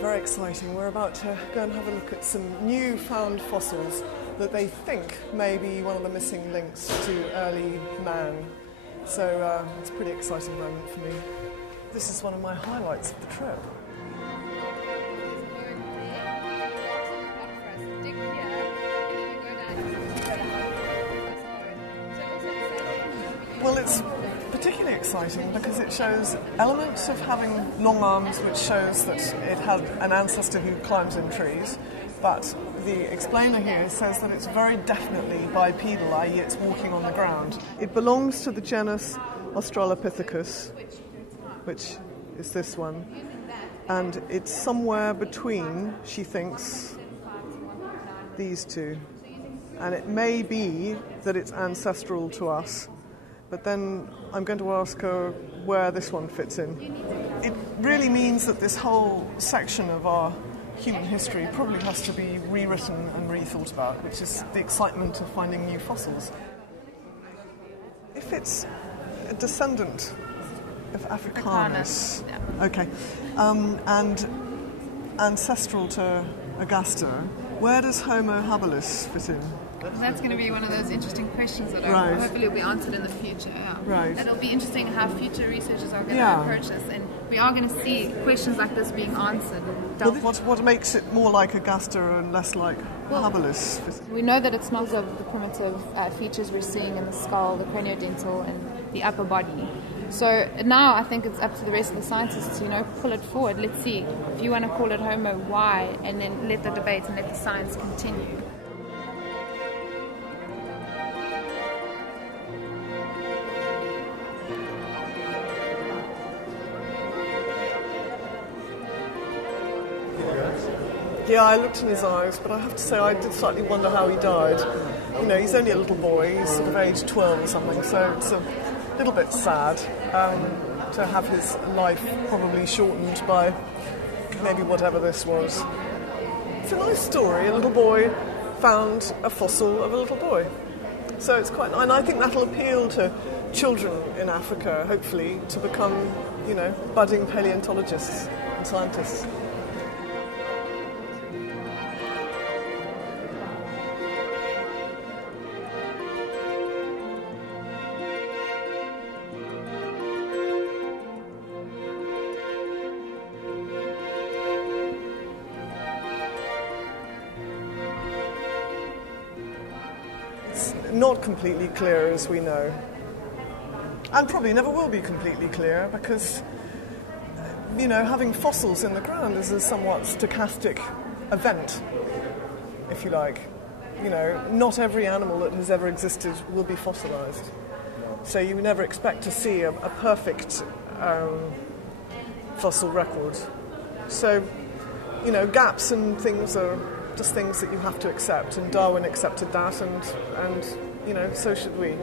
Very exciting. We're about to go and have a look at some new found fossils that they think may be one of the missing links to early man. So it's a pretty exciting moment for me. This is one of my highlights of the trip. Well, it's particularly exciting because it shows elements of having long arms, which shows that it had an ancestor who climbs in trees, but the explainer here says that it's very definitely bipedal, i.e. it's walking on the ground. It belongs to the genus Australopithecus, which is this one, and it's somewhere between, she thinks, these two. And it may be that it's ancestral to us. But then I'm going to ask her where this one fits in. It really means that this whole section of our human history probably has to be rewritten and rethought about, which is the excitement of finding new fossils. If it's a descendant of Africanus, okay, and ancestral to Augusta, where does Homo habilis fit in? That's going to be one of those interesting questions that hopefully will be answered in the future. Yeah. Right. It'll be interesting how future researchers are going to approach this, and we are going to see questions like this being answered. What makes it more like Augusta and less like habilis? We know that it's not of the primitive features we're seeing in the skull, the craniodental, and the upper body. So now I think it's up to the rest of the scientists to, pull it forward. Let's see. If you want to call it Homo, why? And then let the debate and let the science continue. Yeah, I looked in his eyes, but I have to say I did slightly wonder how he died. He's only a little boy, he's sort of age 12 or something, so it's a little bit sad to have his life probably shortened by maybe whatever this was. It's a nice story. A little boy found a fossil of a little boy. So it's quite, and I think that'll appeal to children in Africa, hopefully, to become, budding paleontologists and scientists. Not completely clear, as we know, and probably never will be completely clear because, having fossils in the ground is a somewhat stochastic event, if you like. Not every animal that has ever existed will be fossilized, so you never expect to see a perfect fossil record. So, gaps and things are just things that you have to accept, and Darwin accepted that, and so should we.